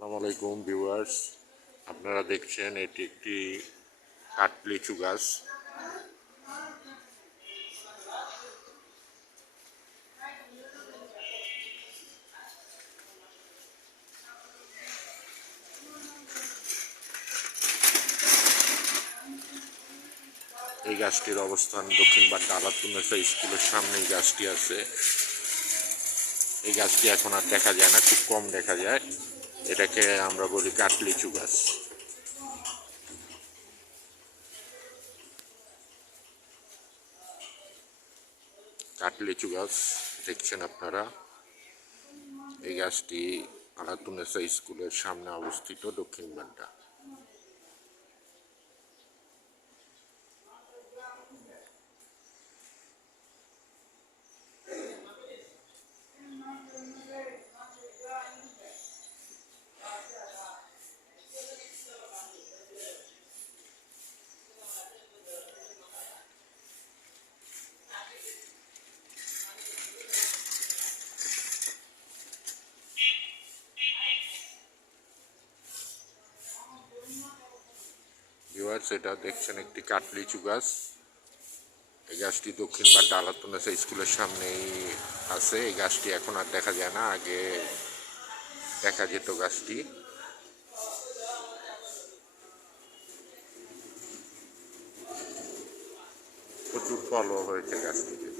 আসসালামু আলাইকুম ভিউয়ার্স, আপনারা দেখছেন এটি একটি কাঠলিচু গাছ। এই গাছটির অবস্থান দক্ষিণ বাড্ডা আলাতুন্নেসা স্কুলের সামনে এই গাছটি আছে। এই গাছটি এখন আর দেখা যায় না, খুব কম দেখা যায়। এটাকে আমরা বলি কাঠলিচু গাছ। কাঠলিচু গাছ দেখছেন আপনারা। এই গাছটি আলাতুন্নেসা স্কুলের সামনে অবস্থিত, দক্ষিণ বাড্ডা। ভিউয়ার্স, এটা দেখছেন একটি কাঠলিচু গাছ। এই গাছটি দক্ষিণ বাড্ডা আলাতুন্নেসা স্কুলের সামনেই আছে। এই গাছটি এখন আর দেখা যায় না, আগে দেখা যেত গাছটি। প্রচুর ফলও হয়েছে গাছটিতে।